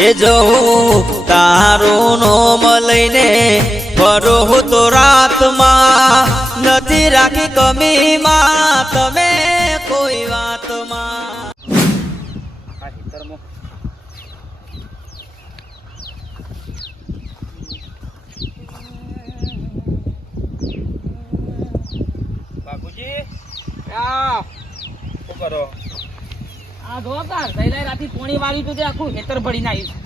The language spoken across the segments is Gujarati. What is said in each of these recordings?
એ જવું તારું નોમ લઈને ફરો તો રાતમાં નથી રાખી કમીમાં તમે કોઈ વાતમાં. બાપુજી શું કરો? આ જો કા સૈલાઈ રાતી પોણી વાળી તો તે આખું ખેતર ભરીને આવ્યું.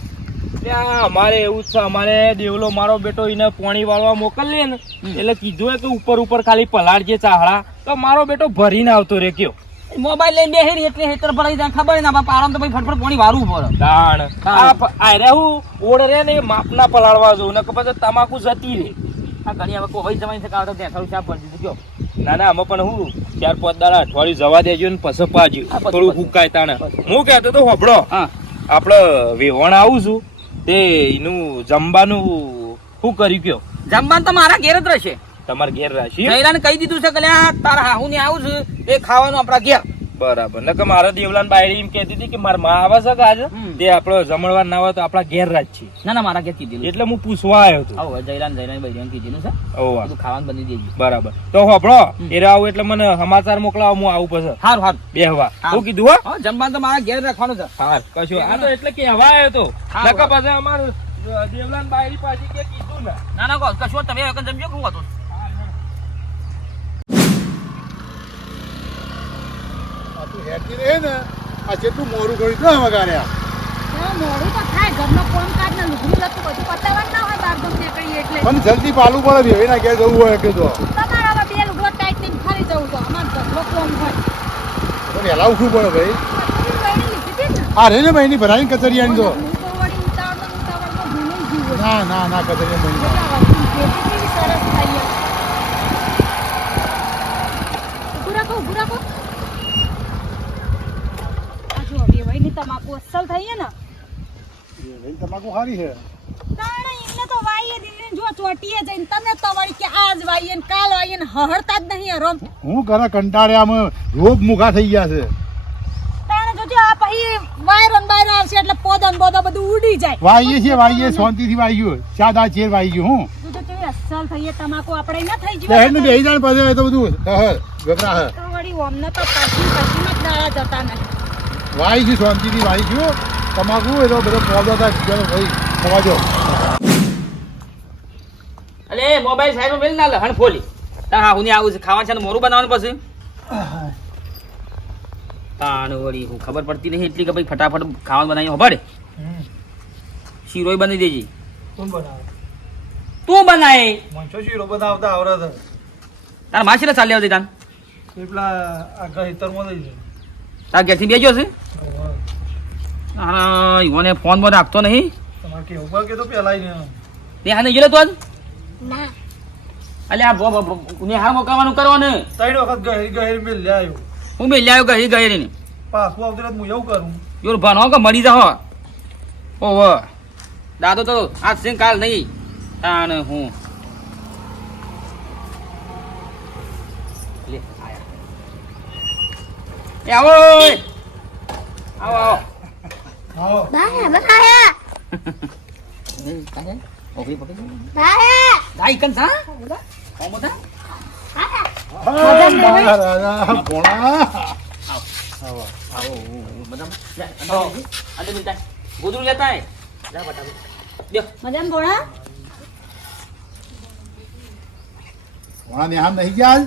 ત્યાં અમારે એવું જ છે. અમારે દેવલો મારો બેટો એને પોણી વાળવા મોકલીએ ને એટલે કીધું કે ઉપર ઉપર ખાલી પલાળ જે ચાહડા તો મારો બેટો ભરીને આવતો રે કયો મોબાઈલ લઈને બેહી એટલે ખેતર ભરાઈ જાય ખબર ના બાપા આરામ તો ભાઈ ફટફટ પોણી વાળવું પડે. દાણ આરે હું ઓડ રે ને માપના પલાળવા જોઉં ને પછી તમાકુ જતી રે. આ ઘણી હવે કોઈ જમાઈ શકાવ તો ત્યાં થોડું સાફ કરી દીધું કયો. ના ના આમાં પણ હું 4-5 દાડા અઠવાડિયું જવા દેજો ને પછી પાજો થોડું હુકાય તાણે. હું કહેતો તો હોબળો આપડે વેવણ આવું છું તે એનું જમવાનું શું કર્યું કયો? જમવાનું તો મારા ઘેર જ રહેશે. તમારે ઘેર રાશી જયરાને કહી દીધું છે કે તારા હાહુ ને આવું છું એ ખાવાનું આપણા ઘેર. બરાબર. ને કે મારા દેવલાન બાયડી એમ કહેતી હતી કે મારા માં આવે છે કે આજે તે આપડે જમણવાર ના આવે તો આપડા ઘેર રાજ છે. ના ના મારા ઘેર કીધેલું એટલે હું પૂછવા આવ્યો હતો. આવો જયરાન બૈરાન કીધેલું છે. બધું ખાવાનું બની દેજો. બરાબર. તો હોબળો એ આવું એટલે મને સમાચાર મોકલાવો હું આવું પછી. હારું હારું બેહવા શું કીધું? હો જમવાનું તો મારા ઘેર રાખવાનું છે. હાર કશું આ તો એટલે કહેવા આવ્યો તો નકા પછી અમાર દેવલાન બાયડી પાછી કે કીધું ને. ના ના કશું તમે વખત જમજો કે હું હતું. હેતી રહે ને આ જેટલું મોરું કર્યું તો વગાડ્યા મોડું તો થાય ઘરનો કોમ કાજ ને લુગડું લતું બધું પતાવવાનું ના હોય બાર ગમ નીકળીએ એટલે પણ જલ્દી પાલું પડે એના ક્યાં જવું હોય કે તો તમારા હવે બે લુગડો ટાઈટ થઈને ફરી જવું તો અમાર ઘરનો કોમ હોય તો વહેલા ઉઠવું પડે ભાઈ. કચરી વળી લીધી હતી ને આ રે ને ભાઈ ની ભરાઈને કચરી આની તો હું તો વળી ઉતાવળમાં ભૂલી જ ગયું. ના ના ના કચરી ભાઈ કેવી સરસ થાય ઉભું રાખો આ જો હવે વળી તમાકુ અસલ થઈએ ને તમાકુ સારી છે. તાણે એમને તો વાઈએ દીને જો ચોટીએ જઈને તમે તો વળી કે આજ વાઈએ ને કાલ વાઈએ ને હહરતા જ નહીં રમ હું ઘરે કંટાળ્યામાં રોગ મુખા થઈ ગયા છે. તાણે જોજો આ પછી વાયરન બાયર આવશે એટલે પોદન બોદો બધું ઉડી જાય. વાઈએ શાંતિથી વાગ્યું ચાદા ચેર વાઈ ગયું હું જોજો કેવી અસલ થઈએ તમાકુ આપણે ન થઈ બહેન ને ગયું બેહી જાય પછી તો બધું ગભરા હે તો વળી ઓમને તો પછી દાડા જતા નહીં. વાઈ ગયું શાંતિથી વાઈ ગયું તમાકુ એ તો બધો પોદો થાય ચલો ભાઈ સમાજો. અલે મોબાઈલ સાઈડ માં મેલ ના લહણ ફોલી તાર હાહુ ને આવું છે ખાવાનું છે ને મોરું બનાવવાનું પછી તાણ વળી હું ખબર પડતી નહીં એટલી કે ભાઈ ફટાફટ ખાવાનું બનાવી હોબડે શીરોય બની દેજે. તું બનાય શીરો બનાવતા આવડે છે. તાર માસી ને ચાલ્યા આવતી તાન પેલા આગળ હિતરમાં લઈ જાય. તાર ઘેરથી બેજો છે હા ઈવોને ફોન બોન રાખતો નહીં. તમારે કેવું પડે કે તો પેલા તે હા નહીં ગયેલો તું આજ ના અલે આ નેહાર મોકલવાનું કરવાનું 3 વખત ગહેરી મેલ લે આવ્યો હું બે લાવ્યો ગઈ ગઈ ને પાછું આવતી રાત હું એવું કરું. યોર ભણો કે મરી જા ઓહો દાદો તો આજ સિંહ કાલ નહીં તાણ હું લે આયા એ આવો ઓય. આવો આવો આવો બાયા બાયા ઓકે પકડી બાયા દાઈ કન સા કોમો તા મારા રાજા ભોળા આવો મજામાં અંદર મિલતા ગોદરું લેતા હે જા બટા દે મજામ બોળા ભોળા ને હામ નહીં ગયા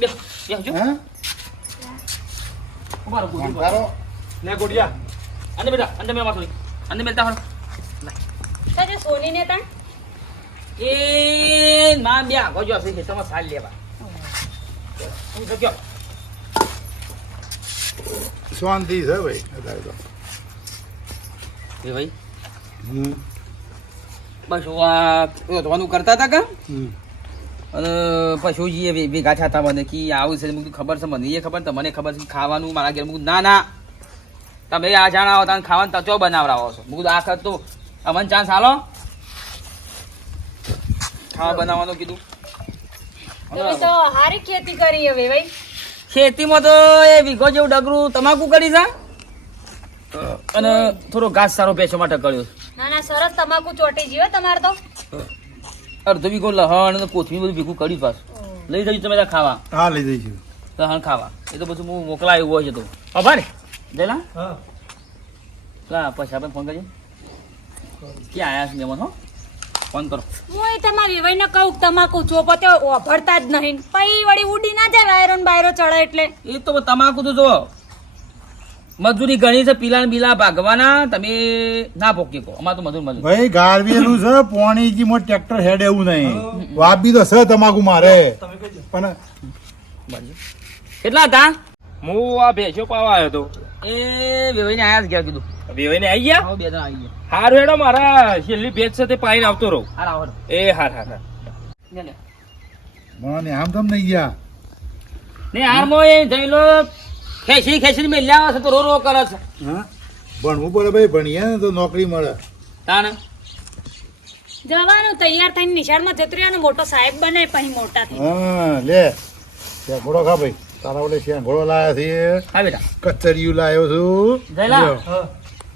દે જો હે ઉભારો ગોદરું તારો ને ગોડિયા અંદર બેટા અંદર મેં માથું અંદર મેલતા હો તાજે સોની ને તા એ માં બે આગો જો છે તમે સાલ લેવા હું સક્યો શાંતિ છે ભાઈ અત્યારે તો એ ભાઈ હમ બસ આ રોધવાનું કરતા હતા કા હમ અને પશુજીએ ભેગા થતા મને કે આવું છે મુકું ખબર છે મને એ ખબર તમને ખબર છે ખાવાનું મારા ઘેર મુકું ના ના તમે આ જાણાવો તમે ખાવાનું તચો બનાવરાવો છો મુકું આ ખત તો અમને ચાન્સ હાલો ખાવા બનાવવાનું કીધું તમે તો હારી ખેતી કરી હવે ભાઈ ખેતીમાં તો એ વીઘો જેવું ડગરું તમાકુ કરી જા અને થોડો ઘાસ સારો ભેંસો માટે કર્યો. ના ના સરસ તમાકુ ચોટી જીવે તમારે તો. અડધો વીઘો લહણ અને કોથમીર બધું ભેગું કર્યું પાછું. લઈ જજો તમે ત્યાં ખાવા. હા લઈ જઈશું. લહણ ખાવા એ તો બધું હું મોકલાયું હોય છે તો આભાર જયલા હા પછી આપણે ફોન કરજો ક્યાં આયા છે મહેમાન હો ફોન કરો. હું તમારી વેવાઈને કહું કે તમાકુ ચોપો તે ઓભરતા જ નહીં પછી વળી ઉડી ના જાય વાયરો ને બાયરો ચડે એટલે. એ તો તમાકુ તો જો મજૂરી ઘણી છે પીલા ને બીલા ભાગવાના તમે ના પોકી કહો અમારે તો મજૂર ભાઈ ગારવેલું છે પોણીજી મોટ ટ્રેક્ટર હેડ એવું નહીં વાપી તો છે તમાકુ મારે પણ કેટલા હતા હું આ ભેંસો પાવા આવ્યો હતો. એ વેવાઈને આયા જ ગયા કીધું વેવાઈને આવી ગયા. આવો બે જણા આવી ગયા હારું હેડો મારા છેલ્લી ભેંસ છે તે પાઈને આવતો રહું. હાર આવો એ હાર હાર હાર. મને આમ તમ નહીં ગયા ને હારમાં એ જઈ લો ખેંચી ખેંચી મેં લાવે છે તો રો રો કરે છે હા ભણવું પડે ભાઈ ભણીએ ને તો નોકરી મળે તાને જવાનું તૈયાર થઈને નિશાળમાં જતું રહ્યો ને મોટો સાહેબ બને પછી મોટા થઈ. હા લે ત્યાં ઘોડો ખા ભાઈ તારા ઓલે ત્યાં ઘોડો લાયા છે હા બેટા કચરિયું લાવ્યો છું જયલા લ્યો.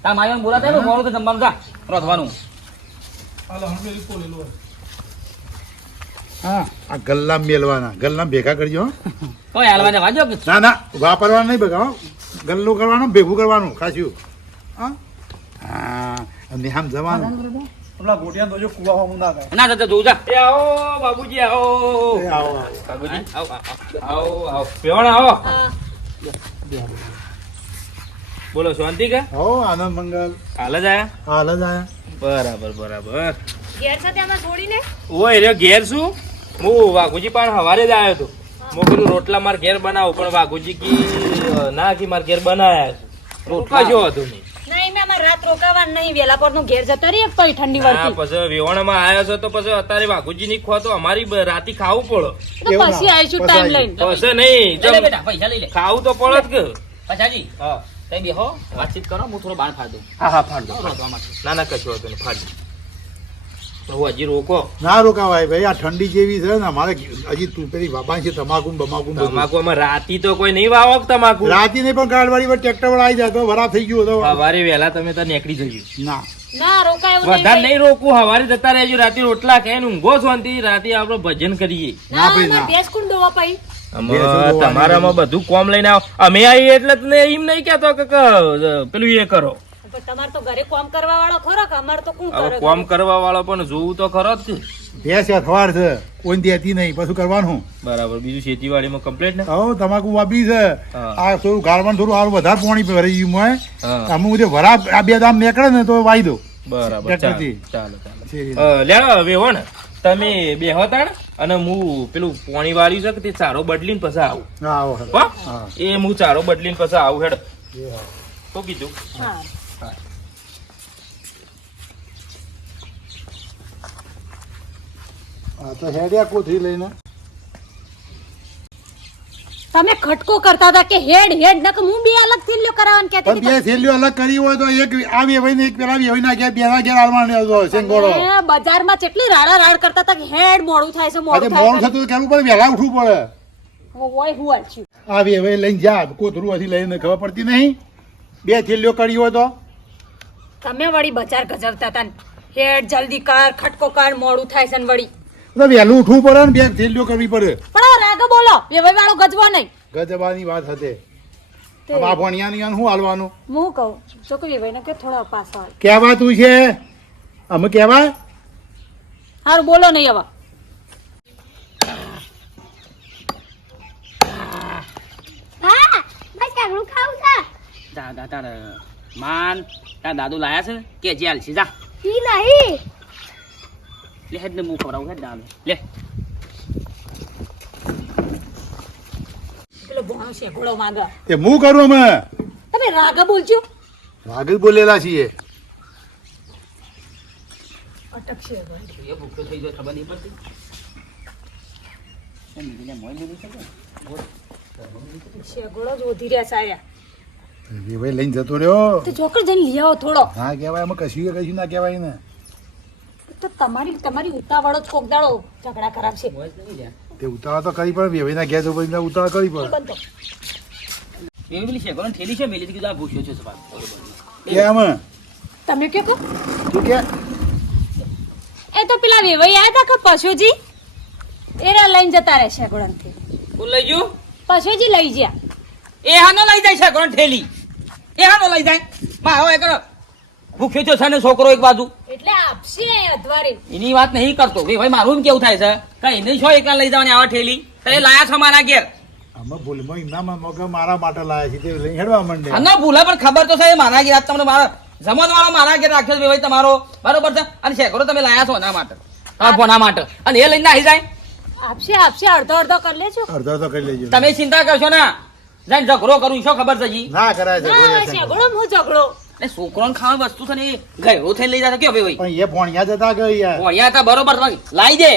તાર માયો બોલા થાય મોડું તો જમવાનું જા રોધવાનું હાલો હમ પેલી પોલેલું હોય. હા આ ગલ્લા મેલવાના ગલ્લા ભેગા કરજો હો. કોઈ હાલવા જવા જો કે ના ના વાપરવાનું નહીં ભેગા હો. ગલ્લું કરવાનું ભેગું કરવાનું ખાસ્યું હા હા અને આમ જવાનું હમણાં ગોટિયા દોજો કુવા હું ના થાય. ના જતો જોઉં જા એ આવો બાબુજી આવો. એ આવો આવો. બાબુજી આવો આવો. વેવણ આવો. હા. બોલો શાંતિ કે હો આનંદ મંગલ હાલ જ આયા. હાલ જ આયા બરાબર બરાબર. ઘેર સાથે આમાં છોડીને ઓય રે ઘેર શું હું વાઘુજી પણ હવારે જ આવ્યો હતો. મેં કીધું રોટલા માર ઘેર બનાવું પણ વાઘુજી કી ના કી માર ઘેર બનાયા છે. રોટલા જો હતું નહીં. નહીં મેં અમારે રાત રોકાવાનું નહીં વેલા પરનું ઘેર જતો રહીએ પછી ઠંડી હા વળતી પછી વેવણમાં આવ્યો છો તો પછી અત્યારે વાઘુજી ની ખો તો અમારી રાતી ખાવું પડે. તો પછી આવીશું ટાઈમ લઈને. પછી નહીં લઈ લે બેટા પૈસા લઈ લે ખાવું તો પડે જ કે. પછાજી હા તઈ બેહો વાતચીત કરો હું થોડો બાણ ફાડ દઉં હા હા ફાડ દો. રોધવા માટે ના ના કશું હતું નહીં ફાડ દો. તો હું હજી રોકો. ના રોકાવાય ભાઈ આ ઠંડી જેવી છે ને અમારે હજી તું પેલી બાબા છે તમાકુ બમાકુ બધું. તમાકુ અમે રાતી તો કોઈ નહીં વાવો કે તમાકુ. રાતી નહીં પણ ગાડવાળી પર ટ્રેક્ટર વાળા આવી જાય તો વરા થઈ ગયું તો સવારે વહેલા તમે તો નીકળી જજો. ના ના રોકાય એવું વધારે નહીં. નહીં રોકવું હવારે જતા રહેજો. રાતે રોટલા ખાઈને ઊંઘો શાંતિ રાતે આપણે ભજન કરીએ. ના ભાઈ, અમારે ના. ભેંસ કોણ દોવા પછી તમારામાં બધું કોમ લઈને આવો. અમે આવીએ એટલે તને એમ નહીં કેતો કે પેલું એ કરો. પણ તમારે તો ઘરે કામ કરવા વાળો ખરો કે અમારે તો કોણ હવે કરે કોમ કરવા વાળો પણ જોવું તો ખરો જ કે. ભેંસ અથવાર છે કોઈ દેતી નહીં પછી કરવાનું બરાબર. બીજું ખેતીવાડીમાં કમ્પ્લીટ ને. હવે તમાકુ વાપી છે હા. આ થોડું ગાળવાનું થોડું સારું વધારે પાણી ભરાઈ ગયું હોય હા. અમે બધે વરા આ બે દામ નીકળે ને તો વાઈ દો બરાબર ટ્રેક્ટરથી. ચાલો ચાલો શેરી. લ્યા હવે હો ને તમે બેહો તાણ અને હું પેલું પોણી વાળ્યું છે કે તે ચારો બદલીને પછી આવું. હા આવો હેડો. હો? હા. એ હું ચારો બદલીને પછી આવું હેડ. શું કીધું? હા. હા તો હેડ્યા કોથળી લઈને તમે ખટકો કરતા હતા કે હેડ હેડ નક હું બે અલગ થેલીઓ કરાવવાનું કહેતી પણ બે થેલીઓ અલગ કરી હોય તો એક આ વેવાઈ ને એક પેલા વેવાઈ ના ઘેર બેના ઘેર આલવાનો હતો શેંગોળો હતી. બજારમાં કેટલી રાડા રાડ કરતા હતા કે હેડ મોડું થાય છે આજે મોડું મોડું થાય થતું કેવું પડે વહેલા ઉઠવું પડે છે. ઓય હું આલશું. આ વેવાઈ લઈને જા કોથળું હજી લઈને ખબર પડતી નહીં બે થેલીઓ કરી હોય તો તમે વળી બજાર ગજવતા હતા ને. હેડ જલ્દી કર ખટકો કર મોડું થાય છે ને વળી તો વહેલું ઉઠવું પડે ને બે થેલીઓ કરવી પડે પણ આ રાગ બોલો વેવાઈ વાળો ગજવો નહીં. ગજબાની વાત હતી તે આ ભણિયાની શું હાલવાનું હું કહું છોકરી વેવાઈને કે થોડા પાછો હાલ. કહેવાતું છે અમે કહેવાય હારું બોલો નહીં હવે. જા તાર માન તાર દાદુ લાયા છે કે જે હાલશે જા લે હેડ ને હું ખવડાવું હેડ દાદુ લે પેલો ભોણો છે ઘોડો માંગા એ હું કરું અમે તમે રાગા બોલજો. આગળ બોલેલા છીએ અટકશે હવે. એ ભૂખ્યો થઈ જાય ખબર નહીં પડતી એમ બીજીને મોય લીધી છે કે? શેગોળો જ વધી રહ્યા સાર્યા. વેવાઈ લઈને જતો રહ્યો તો જોકર જઈને લઈ આવો થોડો. ના કહેવાય અમે કશું ના કહેવાય ને તો તમારી ઉતાવળો જ કોક દાડો ઝઘડા કરાવશે. મોય જ નહીં લ્યા. તે ઉતાવળ તો કરી પડે વેવાઈના ઘેર જવું પડે ઉતાવળ કરી પડે બંધો. એવી પેલી શેકોને ઠેલી છે મેલી કીધું આ ભૂખ્યો છે સવાલ કેમ તમે કે કો તું કે એ તો પેલા વેવાઈ આયા હતા કે પશુજી એરા લઈને જતા રહેશે ગોળણથી કોણ લઈ ગયું પશુજી લઈ ગયા એ હાનો લઈ જાય છે કોણ ઠેલી એ હાનો લઈ જાય મારો એક ભૂખ્યો છો છે ને છોકરો એક બાજુ એટલે આપશે અધવારે એની વાત નહીં કરતો ભાઈ મારું એમ કેવું થાય છે કઈ નહીં છો એકલા લઈ જવાની આવા ઠેલી તમે લાયા છો મારા ઘેર અમે ભૂલમાં ઇનામ મગર મારા માટે લાયા છે તે લઈને હેડવા માંડે ના ભૂલા પણ ખબર તો છે મારા ઘેર આજ તમને મારા જમણ વાળો મારા ઘેર રાખ્યો છે ભાઈ તમારો બરોબર છે અને શેકરો તમે લાયા છો એના માટે હા કોના માટે અને એ લઈને આવી જાય આપશે આપશે અડધો અડધો કરી લેજો અડધો તો કરી લેજો તમે ચિંતા કરશો ના જાય ઝઘડો કરું શું ખબર છે જી ના કરાય છે ના ઝઘડો હું ઝઘડો એ છોકરોને ખાવા વસ્તુ છે ને એ ગયરો થઈને લઈ જતા કેવો ભાઈ પણ એ ભણ્યા જતા ગઈ યાર અહીંયા હતા બરોબર તમે લાવી દે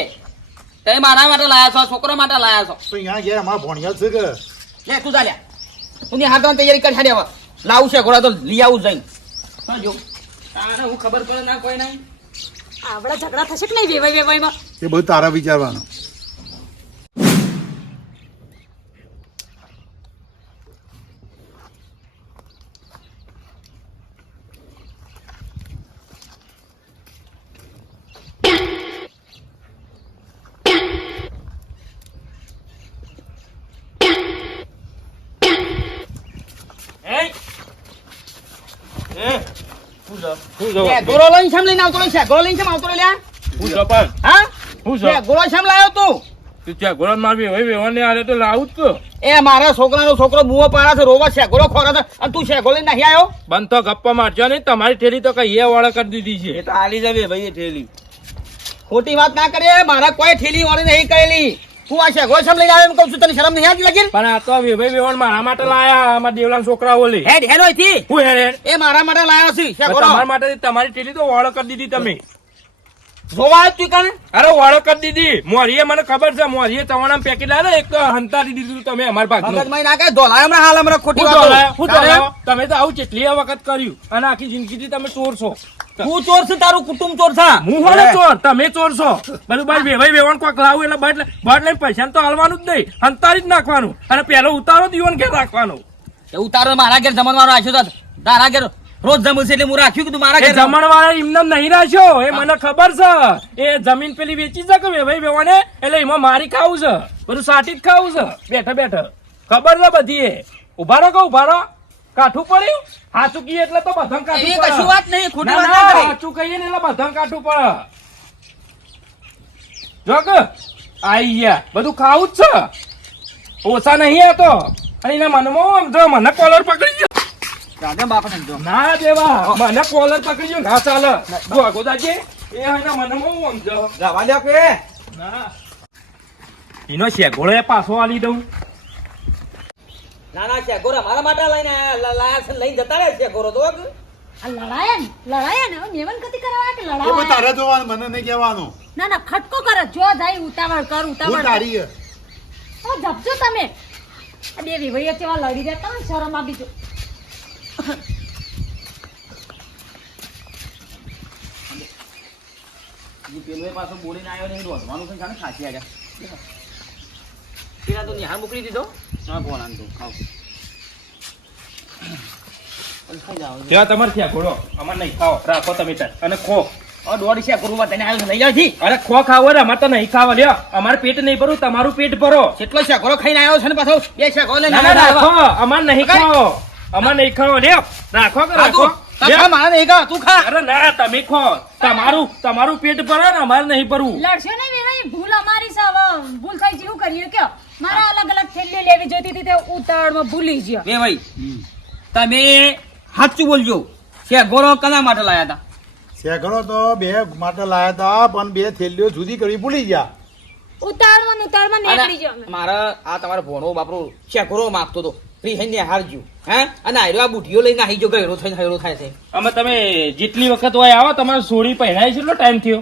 તમે મારા માટે લાયા છો છોકરો માટે લાયા છો તો અહીંયા ગયા અમારા ભણ્યા છે કે લે તું ચાલ્યા તું ની હાથમાં તૈયારી કરી હાડે હવે લાવું છે ઘોડા તો લઈ આવું જઈને જો તારે હું ખબર પડે ના કોઈ નહીં આપડા ઝઘડા થશે કે નહીં વેવાઈ વેવાઈમાં એ બધું તારા વિચારવાનું ગોળો લઈને શેમ લઈને આવતો છે ગોળો લઈને શેમ આવતો લ્યા હું જપાન હા હું લે, ગોળો શેમ લાવ્યો તું તું ત્યાં ગોળા મારવી હોય વેવાને આલે તો લાવું જ તો એ મારા છોકરાનો છોકરો બુઓ પાડા છે રોવા છે ગોળો ખોરા છે અને તું છે ગોળો નહીં આવ્યો બંધ તો ગપ્પા મારજો નહીં તમારી ઠેલી તો કઈ એ વાળા કરી દીધી છે તો આલી જાવે ભાઈ ઠેલી ખોટી વાત ના કરીએ મારા કોઈ ઠેલી વાળી નહીં કરેલી તું આ છે ગોળો શેમ લઈને આવ્યો એમ કહું છું તને શરમ નહીં આવતી લાગી પણ આ તો વેવાણ મારા માટે લાયા અમારા દેવલાના છોકરાઓ લે હેડ હેડ હોયથી હું હેડ એ મારા માટે લાવ્યો છે છે ગોળો તમારા માટે તમારી ઠેલી તો વાળો કરી દીધી તમે જોવા આવ્યો તું કાને અરે વાળો કરી દીધી મોરીએ મને ખબર છે મોરીએ ચવાણા પેકેટ લાવે એક હંતારી દીધું તમે અમારા ભાગનું મગજમાં ના કાંઈ ધોલાય હમણાં હાલ હમણાં ખોટી હું વાતો. ધોલાયો? હું તારે? ધોલાયો? તમે તો આવું કેટલી વખત કર્યું અને આખી જિંદગીથી તમે ચોર છો તું ચોર છે તારું કુટુંબ ચોર છે હું હોને ચોર તમે ચોર છો બધું ભાઈ વેવાઈ વેવાણ કોઈક લાવું એટલે બટ લઈને પૈસા તો હાલવાનું જ નહીં હંતારી જ નાખવાનું અને પેલો ઉતારો દીવન ઘેર રાખવાનો એ ઉતારો મારા ઘેર જમણવારો રાખ્યો તો તારા ઘેર રોજ જમું છે એટલે હું રાખ્યું કે તું મારા એ ઘેર જમણવાળા એમને નહીં રાખ્યો એ મને ખબર છે એ જમીન પેલી વેચી છે કે વેવાઈ વેવાને એટલે એમાં મારી ખાવું છે બધું સાટી જ ખાવું છે બેઠા બેઠા ખબર છે બધી એ ઉભા રહો કે ઉભા રહો કાઠું પડ્યું સાચું કહીએ એટલે તો બધાને કાઠું એ પડે. કશું વાત નહીં, ખોટી ના, વાત ના, ના કરી. સાચું કહીએ ને એટલે બધાને કાઠું પડે જો કે આઈ ગયા બધું ખાવું જ છે ઓછા નહીં આ તો અને એના મનમાં આમ જો મને કોલર પકડી ગયો રાજા બાપા સમજો ના દેવા મને કોલર પકડી ગયો ના ચાલે જો ગોદાજી એ એના મનમાં આમ જો જવા દે કે ના એનો શેગોળે પાછો આલી દઉં ના ના છે ગોરા મારા માટે લઈને આયા, લાયા છે લઈને જતા રહે છે ગોરો તો આ લડાયા ને હવે મેવન કતી કરવા કે એ બધું લડાવા તારે જોવાનું મને નહીં કહેવાનું ના ના ખટકો કરે જો જાય ઉતાવળ કર હું ઉતાવળ કર. તારી હવે જપજો તમે આ બે વિવૈયા કેવા લડી રહ્યા તમે શરમ આપી જો પેલો પાછો બોલીને આવ્યો ને રોધવાનું છે ને ખાસી આગળ પેલા તો નિહાળ મોકલી દીધો ના ફોન આનતો ખાવ ખાઈ જાઓ ત્યાં તમારે ત્યાં ઘોડો અમારે નહીં ખાઓ રાખો તમે તાર અને ખો દોઢ છે કરું તને આવ્યો લઈ જાવ છી અરે ખો ખાવો રે અમારે તો નહીં ખાવા લ્યો અમારે પેટ નહીં ભરવું તમારું પેટ ભરો કેટલો શેકરો ખાઈને આવ્યો છે ને પાછો બે શેકો લઈને ના, ના, આવ્યો. રાખો અમારે નહીં ખાઓ અમારે નહીં ખાવો લ્યો રાખો કે આ રાખો તું ખા, મારે નહીં ખા, તું ખા અરે ના તમે ખો તમારું પેટ ભરો ને અમારે નહીં ભરવું લડશો નહીં વેવાઈ ભૂલ અમારી છે હવે ભૂલ થઈ જેવું કરીએ કયો મારા અલગ અલગ થેલીઓ લેવી જોઈતી હતી તે ઉતાવળમાં ભૂલી ગયો બે ભાઈ તમે સાચું બોલજો શેકોરો કના માટે લાયા હતા શેકડો તો બે માટે લાયા હતા પણ બે થેલીઓ જુદી કરવી ભૂલી ગયા ઉતાવળમાં નીકળી ગયો અમે. મારા આ તમારો ભોણો બાપરો શેકોરો માગતો હતો ફ્રી થઈને હારજો હે અને આયરો આ બુઢીઓ લઈને આવી જો ગયરો થઈને હયરો થાય છે અમે તમે જેટલી વખત હોય આવો તમારે સોડી પહેરાય કેટલો ટાઈમ થયો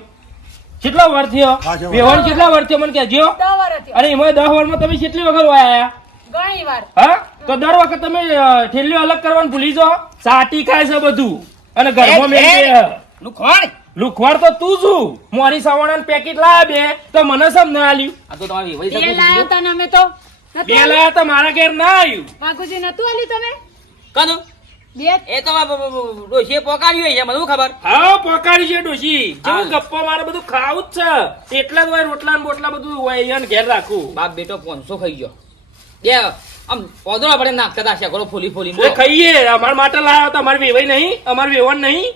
કેટલો વાર થયો હા, છે વાર. વ્યવહાર કેટલા વાર થયો મને કહેજો 10 વાર થયો. અને એમાં 10 વારમાં તમે કેટલી વખત હોય આયા ઘણી વાર હા તો દર વખત તમે ઠેલીઓ અલગ કરવાનું ભૂલી જાઓ સાટી ખાય છે બધું અને ઘરમાં મેં લુખવાડ લુખવાડ તો તું છું મોરી સાવણાનું પેકેટ લાયા બે તો મને સમ ના આલ્યું આ તો તમારી વૈ બે લાયા હતા ને અમે તો નતું બે આલ્યું? લાયા તો મારા ઘેર ના આવ્યું વાઘુજી નતું આલ્યું તમે કાનો બે એ તો ડોશીએ પોકાડ્યું છે મને શું ખબર હા પોકાડી છે ડોશી હા. જેવું ગપ્પો મારે બધું ખાવું જ છે એટલા જ હોય રોટલા ને બોટલા બધું હોય અહીંયા ઘેર રાખું બાપ બેટો 500 ખાઈ ગયો બે આમ ઓદળા પડે નાખતા હતા શેકડો ફોલી ફોલી એ ખાઈએ અમારા માટે લાવ્યો તો અમારે વેવાય નહીં અમારે વેવાણ નહીં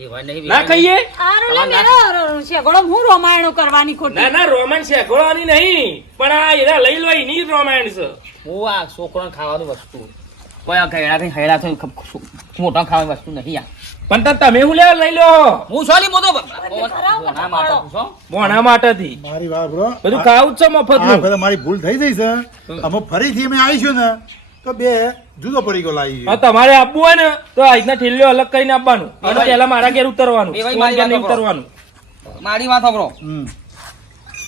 એવાય નહીં ના ખાઈએ આરો લે મેરો શેગડો હું રોમાયણો કરવાની ખોટી ના ના રોમાન શેખોળવાની નહીં પણ આ એના લઈ લો એની જ રોમાન છે હું આ છોકરાને ખાવાનું વસ્તુ કોઈ આ ઘેડાથી હેડા થઈ મોટા ખાવાની વસ્તુ નહીં આ પણ તમે હું લેવા લઈ લો હું સોલી મોટો કરાવો, ના માતા પૂછો મોણા માટેથી મારી વાત બ્રો બધું ખાવું જ છે મફત હા બધા મારી ભૂલ થઈ ગઈ છે અમે ફરીથી અમે આવીશું ને તો બે જુદો પડી ગયો લાવી હવે તમારે આપવું હોય ને તો આ રીતના ઠેલ્યો અલગ કરીને આપવાનું અને પહેલા મારા ઘેર ઉતરવાનું એ ભાઈ તમારા ઘેર મારી નહીં વાત ઉતરવાનું મારી વાત સાંભળો હમ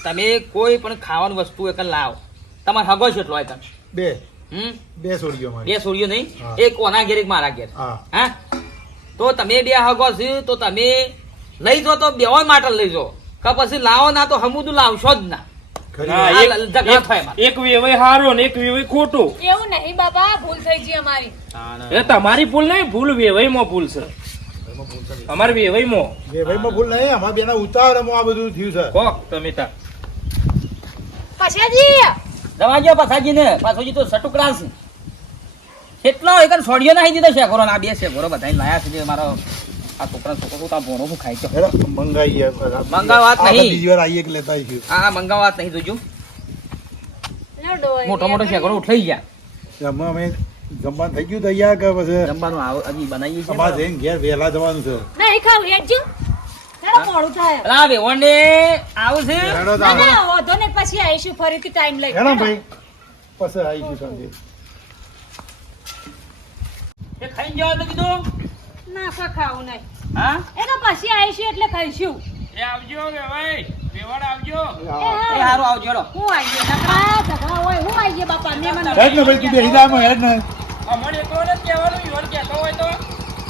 તમે કોઈ પણ ખાવાની વસ્તુ એક લાવો તમારે હગો છે એટલો આયતન બે છોડીઓ મારી બે સોડીઓ નહીં હા. એક ઓના ઘેર એક મારા ઘેર હા હા તો તમે બે હગો છે તો તમે લઈ જો તો બેવાય માટે લઈ જો કે પછી લાવો ના તો હમુદું લાવશો જ ના ખરી હા, વાત. આ ઝઘડા થાય એમાં. એક વેવાય હારો ને એક વેવાય ખોટું એવું નહીં બાબા ભૂલ થઈ ગઈ અમારી એ તમારી ભૂલ નહીં ભૂલ વેવાયમાં ભૂલ છે અમારે વેવાયમાં બે ભાઈમાં ભૂલ નહીં અમારા બેના ઉતાવળમાં આ બધું થયું છે કોક તમે તા પછાજી જવા દો પાછાજી ને પાછોજી તો સટુકડા છે કેટલો એક સોડિયો નાખી દીધો શેખોરો આ બે શેખોરો બધા લાયા છે જે મારો આ છોકરો તો ભોણો હું ખાઈ ગયો હેડો, મંગાઈએ મંગાવાત આ નહીં. બીજી વાર આવીએ કે લેતા આવીશું આ મંગાવાત નહીં જોજો મોટો મોટો શેખોરો ઉઠાઈ ગયા એમાં અમે જમવાનું થઈ ગયું તૈયાર કે પછી જમવાનું હજી બનાવીએ છીએ અમારે જઈને ઘેર વહેલા જવાનું છે નહીં ખાવ હેડજો હેડો મોડું થાય અલા વેવણને આવું છે હેડો ના તાણ. ના વધો ને પછી આવીશું ફરીથી ટાઈમ લઈ હેડો ભાઈ પછી આવીશું સાંજે એ ખાઈને જવા તો કીધું ના કા ખાવું નહીં હા એ તો પછી આવીશું એટલે ખાઈશું એ આવજો વેવાય વેવાડ આવજો એ હારું આવજો હેડો હું આવીએ નકરા ઝઘડા હોય હું આવીએ બાપા મેમન હેડ ને ભાઈ તું બેસી જા હેડ ને અમારે એકલો ને કહેવાનું ઈવન કહેતો હોય તો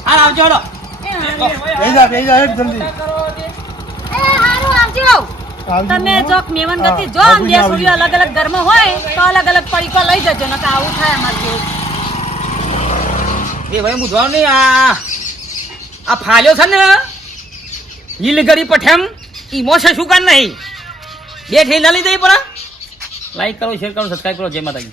હાલ આવજો હેડો બેસી જા હેડ જલ્દી કરો તે એ હારું આવજો આવજો. તમે જો મેમન ગતિ જો હા, આમ બે આવજો. છોડીઓ અલગ અલગ ઘરમાં હોય તો અલગ અલગ પડીકો લઈ જજો નકર આવું થાય અમારે જેવું એ ભાઈ મુધવાનું નહીં આ ફાલ્યો છે ને લીલગરી પઠેમ ઈમો છે શું કાન નહીં બે ઠેલા લઈ દઈ પરા લાઈક કરો શેર કરો સબસ્ક્રાઈબ કરો જય માતાજી